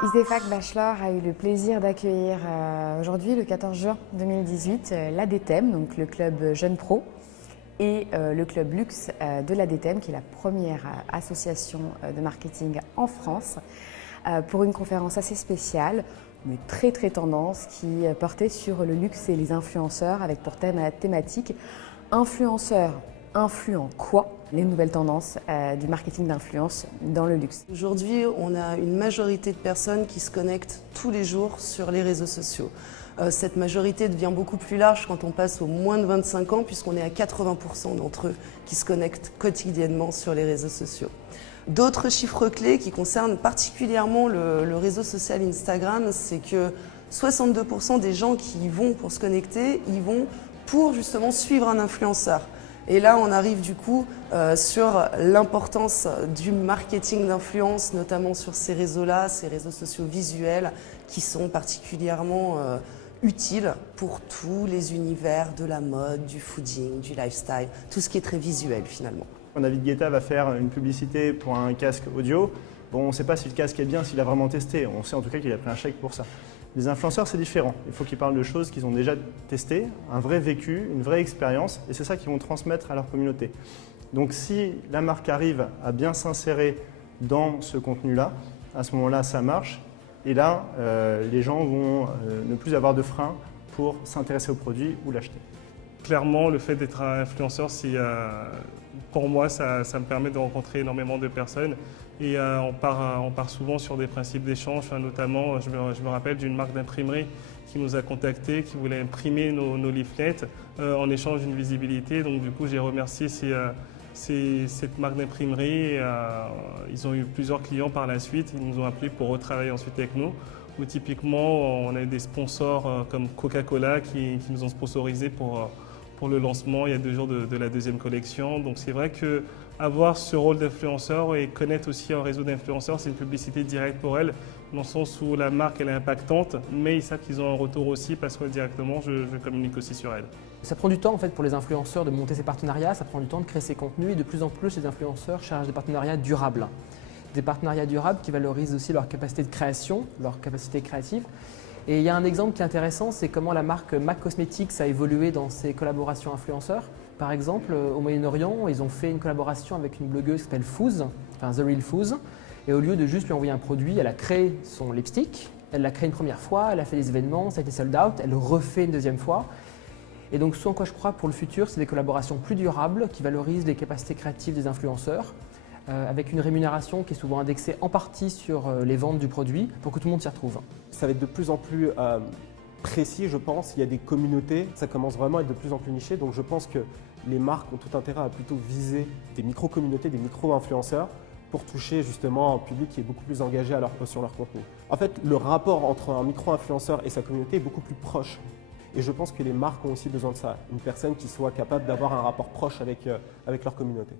ISEFAC Bachelor a eu le plaisir d'accueillir aujourd'hui, le 14 juin 2018, l'ADTEM, donc le club Jeunes Pro, et le club Luxe de l'ADTEM, qui est la première association de marketing en France, pour une conférence assez spéciale, mais très tendance, qui portait sur le luxe et les influenceurs, avec pour thématique influenceurs. Influent quoi? Les nouvelles tendances du marketing d'influence dans le luxe. Aujourd'hui, on a une majorité de personnes qui se connectent tous les jours sur les réseaux sociaux. Cette majorité devient beaucoup plus large quand on passe aux moins de 25 ans, puisqu'on est à 80% d'entre eux qui se connectent quotidiennement sur les réseaux sociaux. D'autres chiffres clés qui concernent particulièrement le réseau social Instagram, c'est que 62% des gens qui y vont pour se connecter, y vont pour justement suivre un influenceur. Et là, on arrive du coup sur l'importance du marketing d'influence, notamment sur ces réseaux-là, ces réseaux sociaux visuels qui sont particulièrement utiles pour tous les univers de la mode, du fooding, du lifestyle, tout ce qui est très visuel finalement. David Guetta va faire une publicité pour un casque audio. Bon, on ne sait pas si le casque est bien, s'il a vraiment testé. On sait en tout cas qu'il a pris un chèque pour ça. Les influenceurs, c'est différent. Il faut qu'ils parlent de choses qu'ils ont déjà testées, un vrai vécu, une vraie expérience, et c'est ça qu'ils vont transmettre à leur communauté. Donc si la marque arrive à bien s'insérer dans ce contenu-là, à ce moment-là, ça marche. Et là, les gens vont ne plus avoir de frein pour s'intéresser au produit ou l'acheter. Clairement, le fait d'être un influenceur, pour moi, ça me permet de rencontrer énormément de personnes. Et on part souvent sur des principes d'échange, notamment, je me rappelle d'une marque d'imprimerie qui nous a contactés, qui voulait imprimer nos leaflets en échange d'une visibilité. Donc du coup, j'ai remercié cette marque d'imprimerie. Ils ont eu plusieurs clients par la suite. Ils nous ont appelés pour retravailler ensuite avec nous. Où typiquement, on a eu des sponsors comme Coca-Cola qui nous ont sponsorisés pour le lancement il y a 2 jours de la deuxième collection. Donc c'est vrai qu'avoir ce rôle d'influenceur et connaître aussi un réseau d'influenceurs, c'est une publicité directe pour elles, dans le sens où la marque elle est impactante, mais ils savent qu'ils ont un retour aussi parce que directement je communique aussi sur elle. Ça prend du temps en fait pour les influenceurs de monter ces partenariats, ça prend du temps de créer ces contenus et de plus en plus les influenceurs cherchent des partenariats durables. Des partenariats durables qui valorisent aussi leur capacité de création, leur capacité créative. Et il y a un exemple qui est intéressant, c'est comment la marque MAC Cosmetics a évolué dans ses collaborations influenceurs. Par exemple, au Moyen-Orient, ils ont fait une collaboration avec une blogueuse qui s'appelle Fouz, enfin The Real Fouz. Et au lieu de juste lui envoyer un produit, elle a créé son lipstick, elle l'a créé une première fois, elle a fait des événements, ça a été sold out, elle le refait une deuxième fois. Et donc ce en quoi je crois pour le futur, c'est des collaborations plus durables qui valorisent les capacités créatives des influenceurs, avec une rémunération qui est souvent indexée en partie sur les ventes du produit pour que tout le monde s'y retrouve. Ça va être de plus en plus précis, je pense. Il y a des communautés, ça commence vraiment à être de plus en plus niché. Donc je pense que les marques ont tout intérêt à plutôt viser des micro-communautés, des micro-influenceurs pour toucher justement un public qui est beaucoup plus engagé sur leur contenu. En fait, le rapport entre un micro-influenceur et sa communauté est beaucoup plus proche. Et je pense que les marques ont aussi besoin de ça, une personne qui soit capable d'avoir un rapport proche avec leur communauté.